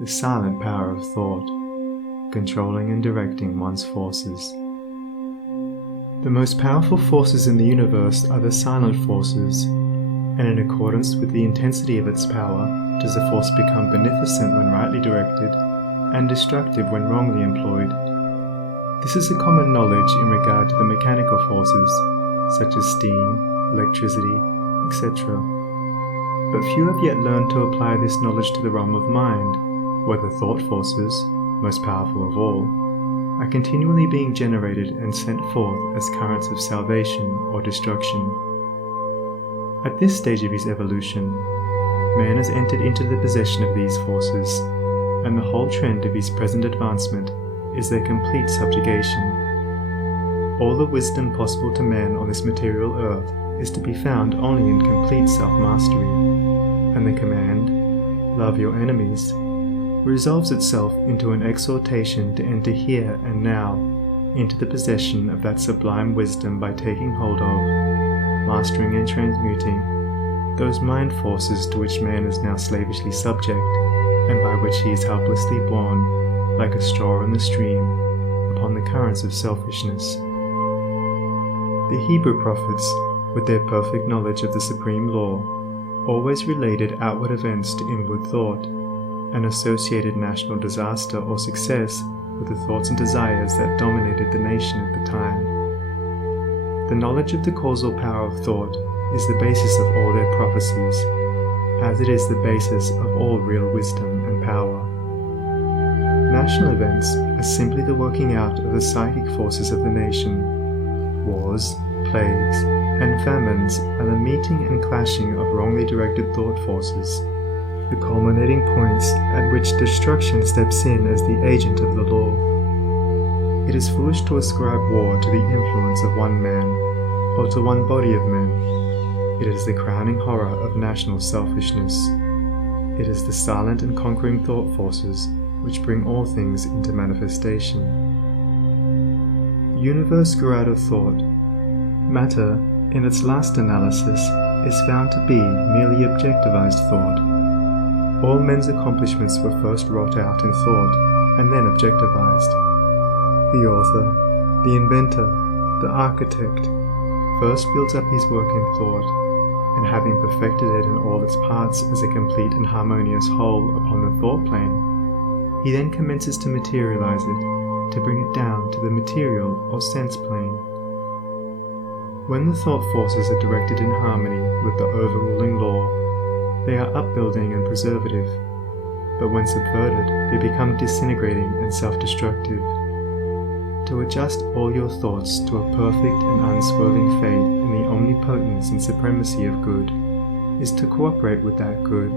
the silent power of thought, controlling and directing one's forces. The most powerful forces in the universe are the silent forces, and in accordance with the intensity of its power, does a force become beneficent when rightly directed, and destructive when wrongly employed. This is a common knowledge in regard to the mechanical forces, such as steam, electricity, etc. But few have yet learned to apply this knowledge to the realm of mind, where the thought forces, most powerful of all, are continually being generated and sent forth as currents of salvation or destruction. At this stage of his evolution, man has entered into the possession of these forces, and the whole trend of his present advancement is their complete subjugation. All the wisdom possible to man on this material earth is to be found only in complete self-mastery, and the command, "Love your enemies," resolves itself into an exhortation to enter here and now into the possession of that sublime wisdom by taking hold of, mastering and transmuting, those mind forces to which man is now slavishly subject, and by which he is helplessly borne, like a straw in the stream, upon the currents of selfishness. The Hebrew prophets, with their perfect knowledge of the supreme law, always related outward events to inward thought, and associated national disaster or success with the thoughts and desires that dominated the nation at the time. The knowledge of the causal power of thought is the basis of all their prophecies, as it is the basis of all real wisdom and power. National events are simply the working out of the psychic forces of the nation. Wars, plagues, and famines are the meeting and clashing of wrongly directed thought forces, the culminating points at which destruction steps in as the agent of the law. It is foolish to ascribe war to the influence of one man, or to one body of men. It is the crowning horror of national selfishness. It is the silent and conquering thought forces which bring all things into manifestation. The universe grew out of thought. Matter, in its last analysis, is found to be merely objectivized thought. All men's accomplishments were first wrought out in thought, and then objectivized. The author, the inventor, the architect, first builds up his work in thought, and having perfected it in all its parts as a complete and harmonious whole upon the thought plane, he then commences to materialize it, to bring it down to the material or sense plane. When the thought forces are directed in harmony with the overruling law, they are upbuilding and preservative, but when subverted, they become disintegrating and self-destructive. To adjust all your thoughts to a perfect and unswerving faith in the omnipotence and supremacy of good is to cooperate with that good,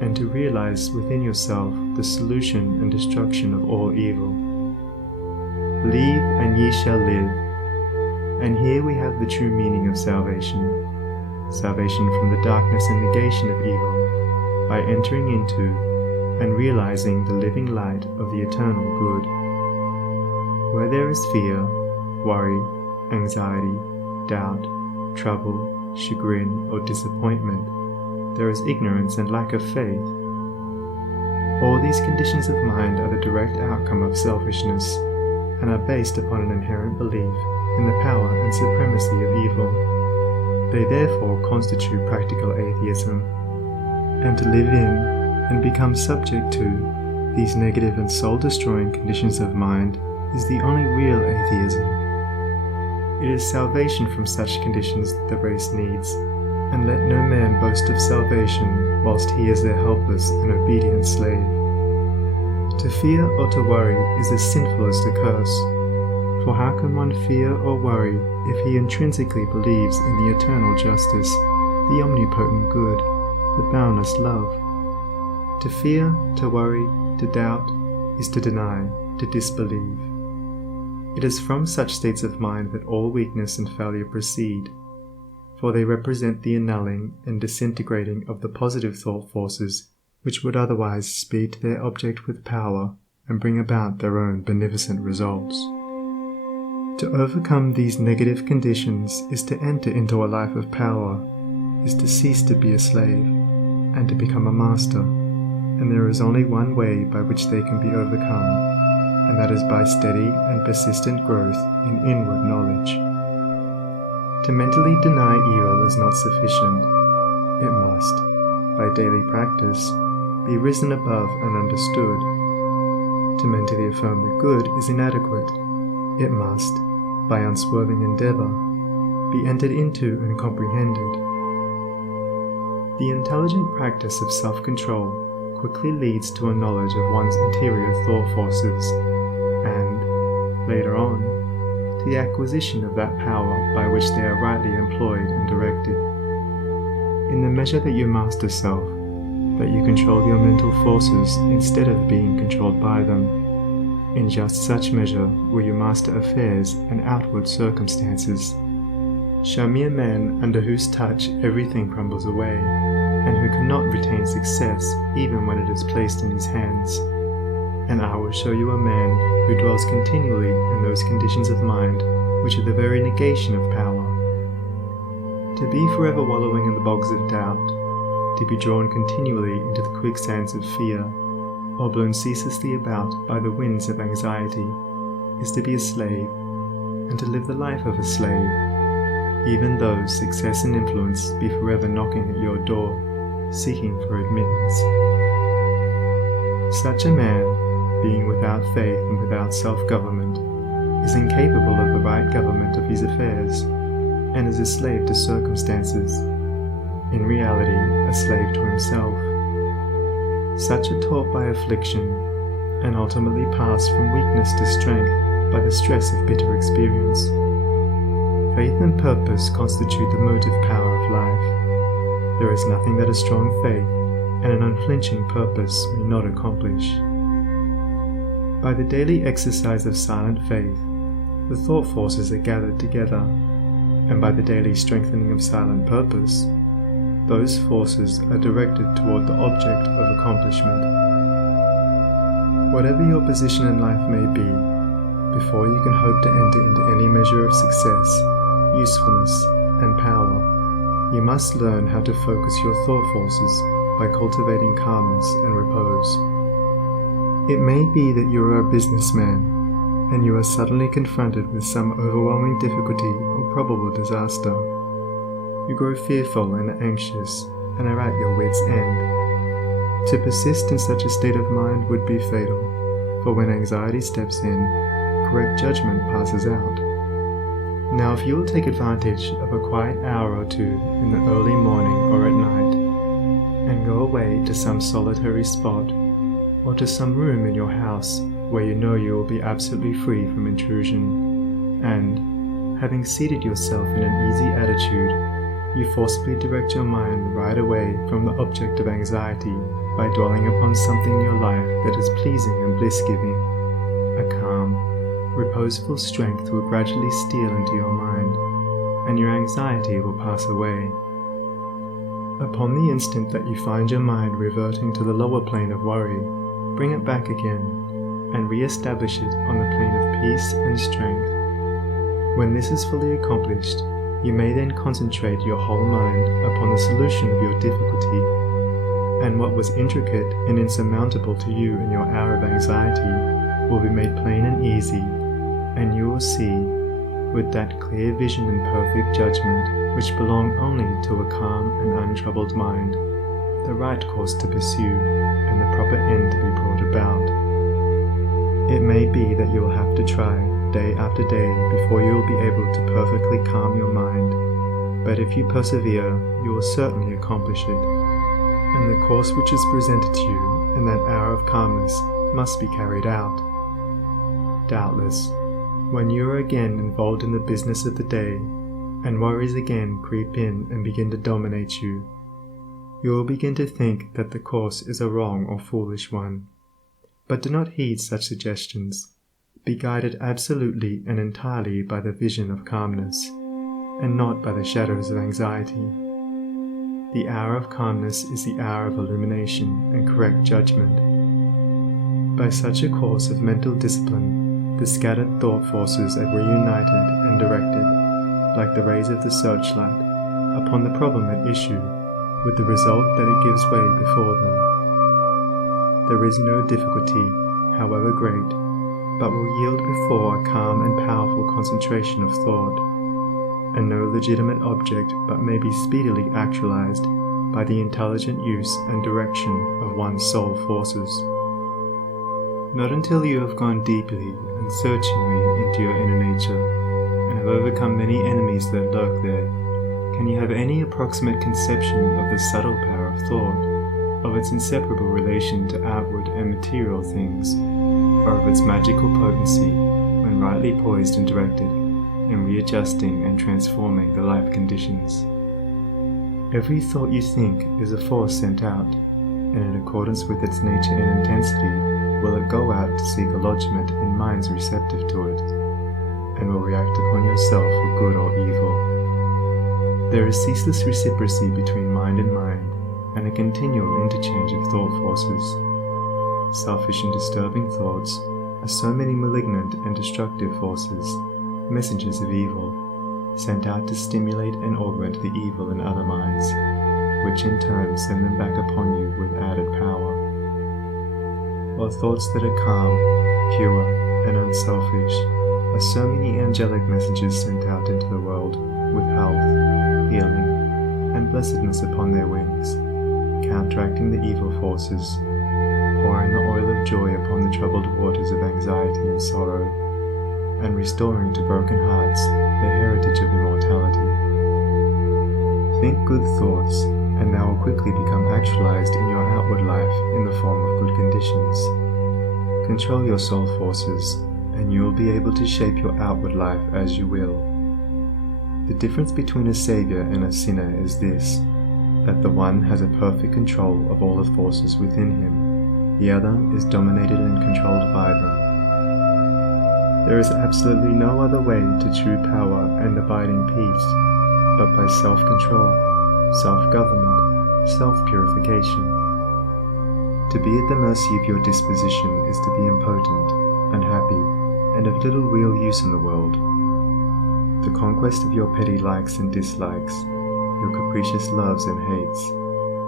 and to realize within yourself the solution and destruction of all evil. Believe and ye shall live. And here we have the true meaning of salvation. Salvation from the darkness and negation of evil, by entering into and realizing the living light of the eternal good. Where there is fear, worry, anxiety, doubt, trouble, chagrin, or disappointment, there is ignorance and lack of faith. All these conditions of mind are the direct outcome of selfishness, and are based upon an inherent belief in the power and supremacy of evil. They therefore constitute practical atheism, and to live in and become subject to these negative and soul-destroying conditions of mind is the only real atheism. It is salvation from such conditions that the race needs, and let no man boast of salvation whilst he is their helpless and obedient slave. To fear or to worry is as sinful as to curse, for how can one fear or worry if he intrinsically believes in the eternal justice, the omnipotent good, the boundless love? To fear, to worry, to doubt, is to deny, to disbelieve. It is from such states of mind that all weakness and failure proceed, for they represent the annulling and disintegrating of the positive thought forces which would otherwise speed to their object with power and bring about their own beneficent results. To overcome these negative conditions is to enter into a life of power, is to cease to be a slave, and to become a master. and there is only one way by which they can be overcome, and that is by steady and persistent growth in inward knowledge. To mentally deny evil is not sufficient. It must, by daily practice, be risen above and understood. To mentally affirm the good is inadequate. It must, by unswerving endeavor, be entered into and comprehended. The intelligent practice of self-control quickly leads to a knowledge of one's interior thought forces, and, later on, to the acquisition of that power by which they are rightly employed and directed. In the measure that you master self, that you control your mental forces instead of being controlled by them, in just such measure will you master affairs and outward circumstances. Show me a man under whose touch everything crumbles away, and who cannot retain success even when it is placed in his hands, and I will show you a man who dwells continually in those conditions of mind which are the very negation of power. To be forever wallowing in the bogs of doubt, to be drawn continually into the quicksands of fear, or blown ceaselessly about by the winds of anxiety, is to be a slave, and to live the life of a slave, even though success and influence be forever knocking at your door, seeking for admittance. Such a man, being without faith and without self-government, is incapable of the right government of his affairs, and is a slave to circumstances, in reality a slave to himself. Such are taught by affliction, and ultimately pass from weakness to strength by the stress of bitter experience. Faith and purpose constitute the motive power of life. There is nothing that a strong faith and an unflinching purpose may not accomplish. By the daily exercise of silent faith, the thought forces are gathered together, and by the daily strengthening of silent purpose, those forces are directed toward the object of accomplishment. Whatever your position in life may be, before you can hope to enter into any measure of success, usefulness, and power, you must learn how to focus your thought forces by cultivating calmness and repose. It may be that you are a businessman, and you are suddenly confronted with some overwhelming difficulty or probable disaster. You grow fearful and anxious, and are at your wits' end. To persist in such a state of mind would be fatal, for when anxiety steps in, correct judgment passes out. Now if you will take advantage of a quiet hour or two in the early morning or at night, and go away to some solitary spot, or to some room in your house where you know you will be absolutely free from intrusion, and, having seated yourself in an easy attitude, you forcibly direct your mind right away from the object of anxiety by dwelling upon something in your life that is pleasing and bliss-giving, a calm, reposeful strength will gradually steal into your mind, and your anxiety will pass away. Upon the instant that you find your mind reverting to the lower plane of worry, bring it back again, and re-establish it on the plane of peace and strength. When this is fully accomplished, you may then concentrate your whole mind upon the solution of your difficulty, and what was intricate and insurmountable to you in your hour of anxiety will be made plain and easy, and you will see, with that clear vision and perfect judgment which belong only to a calm and untroubled mind, the right course to pursue and the proper end to be brought about. It may be that you will have to try day after day before you will be able to perfectly calm your mind, but if you persevere, you will certainly accomplish it, and the course which is presented to you in that hour of calmness must be carried out. Doubtless, when you are again involved in the business of the day, and worries again creep in and begin to dominate you, you will begin to think that the course is a wrong or foolish one. But do not heed such suggestions. Be guided absolutely and entirely by the vision of calmness, and not by the shadows of anxiety. The hour of calmness is the hour of illumination and correct judgment. By such a course of mental discipline, the scattered thought forces are reunited and directed, like the rays of the searchlight, upon the problem at issue, with the result that it gives way before them. There is no difficulty, however great, but will yield before a calm and powerful concentration of thought, and no legitimate object but may be speedily actualized by the intelligent use and direction of one's soul forces. Not until you have gone deeply and searchingly into your inner nature, and have overcome many enemies that lurk there, can you have any approximate conception of the subtle power of thought, of its inseparable relation to outward and material things, or of its magical potency when rightly poised and directed, in readjusting and transforming the life conditions. Every thought you think is a force sent out, and in accordance with its nature and intensity will it go out to seek a lodgment in minds receptive to it, and will react upon yourself for good or evil. There is ceaseless reciprocity between mind and mind, and a continual interchange of thought forces. Selfish and disturbing thoughts are so many malignant and destructive forces, messengers of evil, sent out to stimulate and augment the evil in other minds, which in turn send them back upon you with added power. While thoughts that are calm, pure, and unselfish are so many angelic messages sent out into the world with health, healing, and blessedness upon their wings, counteracting the evil forces, pouring the oil of joy upon the troubled waters of anxiety and sorrow, and restoring to broken hearts their heritage of immortality. Think good thoughts, and they will quickly become actualized in your outward life in the form of good conditions. Control your soul forces, and you will be able to shape your outward life as you will. The difference between a savior and a sinner is this, that the one has a perfect control of all the forces within him, the other is dominated and controlled by them. There is absolutely no other way to true power and abiding peace, but by self-control, self-government, self-purification. To be at the mercy of your disposition is to be impotent, unhappy, and of little real use in the world. The conquest of your petty likes and dislikes, your capricious loves and hates,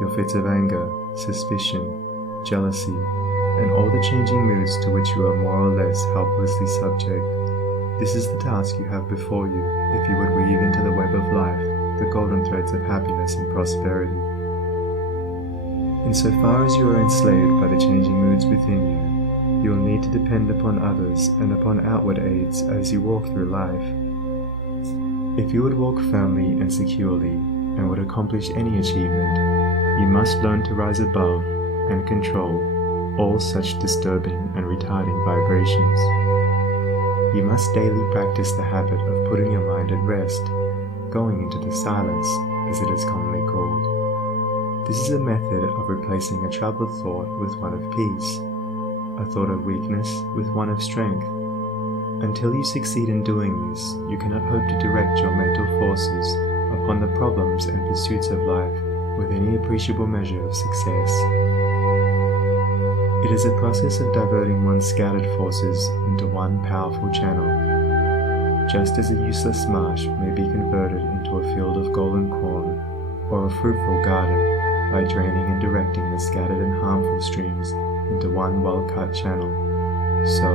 your fits of anger, suspicion, jealousy, and all the changing moods to which you are more or less helplessly subject, this is the task you have before you if you would weave into the web of life the golden threads of happiness and prosperity. Insofar as you are enslaved by the changing moods within you, you will need to depend upon others and upon outward aids as you walk through life. If you would walk firmly and securely and would accomplish any achievement, you must learn to rise above and control all such disturbing and retarding vibrations. You must daily practice the habit of putting your mind at rest, going into the silence, as it is commonly called. This is a method of replacing a troubled thought with one of peace, a thought of weakness with one of strength. Until you succeed in doing this, you cannot hope to direct your mental forces upon the problems and pursuits of life with any appreciable measure of success. It is a process of diverting one's scattered forces into one powerful channel, just as a useless marsh may be converted into a field of golden corn or a fruitful garden by draining and directing the scattered and harmful streams into one well-cut channel. So,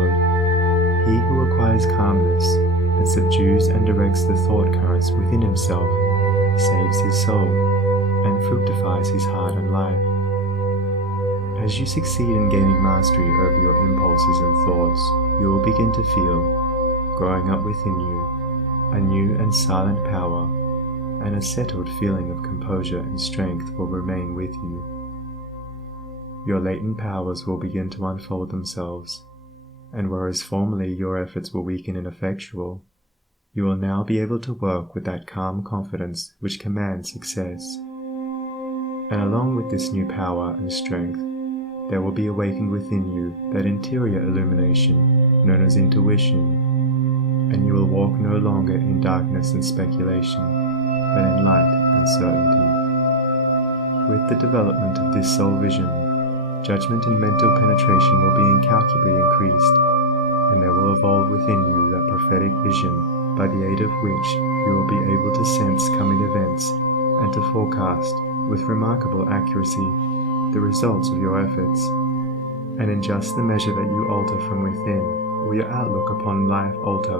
he who acquires calmness and subdues and directs the thought currents within himself saves his soul and fructifies his heart and life. As you succeed in gaining mastery over your impulses and thoughts, you will begin to feel, growing up within you, a new and silent power, and a settled feeling of composure and strength will remain with you. Your latent powers will begin to unfold themselves, and whereas formerly your efforts were weak and ineffectual, you will now be able to work with that calm confidence which commands success. And along with this new power and strength, there will be awakened within you that interior illumination known as intuition, and you will walk no longer in darkness and speculation, but in light and certainty. With the development of this soul vision, judgment and mental penetration will be incalculably increased, and there will evolve within you that prophetic vision by the aid of which you will be able to sense coming events and to forecast, with remarkable accuracy, the results of your efforts. and in just the measure that you alter from within, will your outlook upon life alter.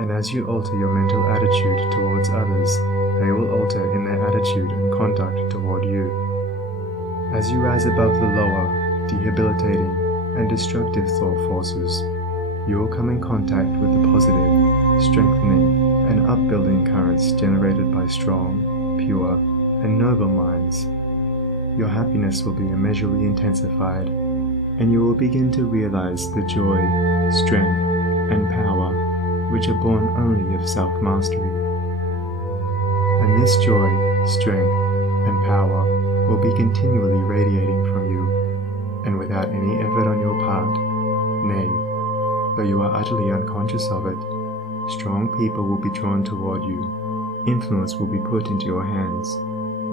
And as you alter your mental attitude towards others, they will alter in their attitude and conduct toward you. As you rise above the lower, debilitating, and destructive thought forces, you will come in contact with the positive, strengthening, and upbuilding currents generated by strong, pure, and noble minds. Your happiness will be immeasurably intensified, and you will begin to realize the joy, strength, and power which are born only of self-mastery. And this joy, strength, and power will be continually radiating from you, and without any effort on your part, nay, though you are utterly unconscious of it, strong people will be drawn toward you, influence will be put into your hands,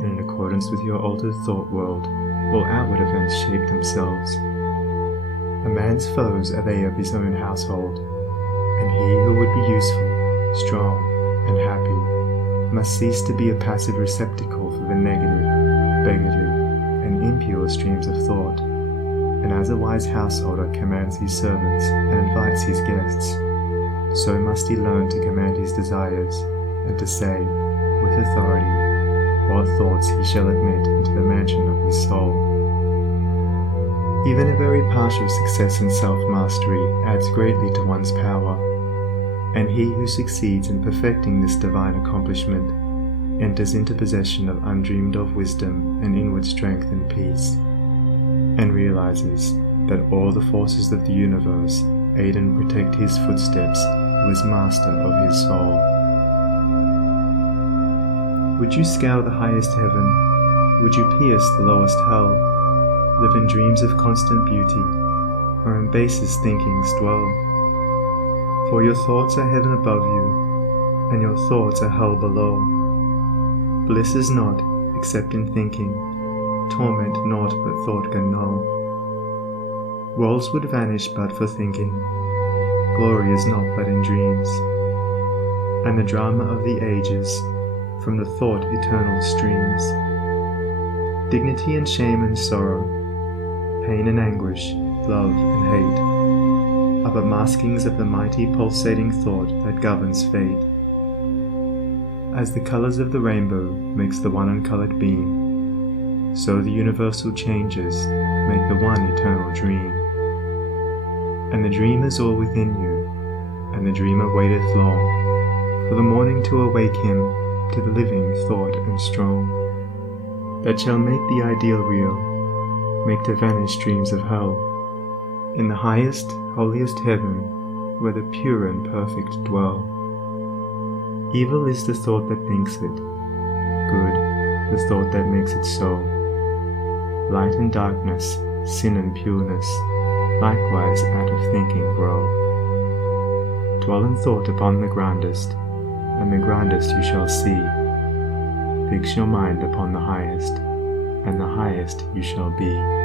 and in accordance with your altered thought world, will outward events shape themselves. A man's foes are they of his own household, and he who would be useful, strong, and happy must cease to be a passive receptacle for the negative, beggarly, and impure streams of thought. And as a wise householder commands his servants and invites his guests, so must he learn to command his desires, and to say, with authority, what thoughts he shall admit into the mansion of his soul. Even a very partial success in self-mastery adds greatly to one's power, and he who succeeds in perfecting this divine accomplishment enters into possession of undreamed-of wisdom and inward strength and peace, and realizes that all the forces of the universe aid and protect his footsteps who is master of his soul. Would you scale the highest heaven? Would you pierce the lowest hell? Live in dreams of constant beauty, or in basest thinkings dwell? For your thoughts are heaven above you, and your thoughts are hell below. Bliss is not, except in thinking, torment naught but thought can know. Worlds would vanish but for thinking, glory is not but in dreams. And the drama of the ages, from the thought eternal streams. Dignity and shame and sorrow, pain and anguish, love and hate, are but maskings of the mighty pulsating thought that governs fate. As the colors of the rainbow makes the one uncolored beam, so the universal changes make the one eternal dream. And the dream is all within you, and the dreamer waiteth long for the morning to awake him to the living thought and strong, that shall make the ideal real, make to vanish dreams of hell, in the highest, holiest heaven, where the pure and perfect dwell. Evil is the thought that thinks it, good the thought that makes it so. Light and darkness, sin and pureness, likewise out of thinking grow. Dwell in thought upon the grandest, and the grandest you shall see. Fix your mind upon the highest, and the highest you shall be.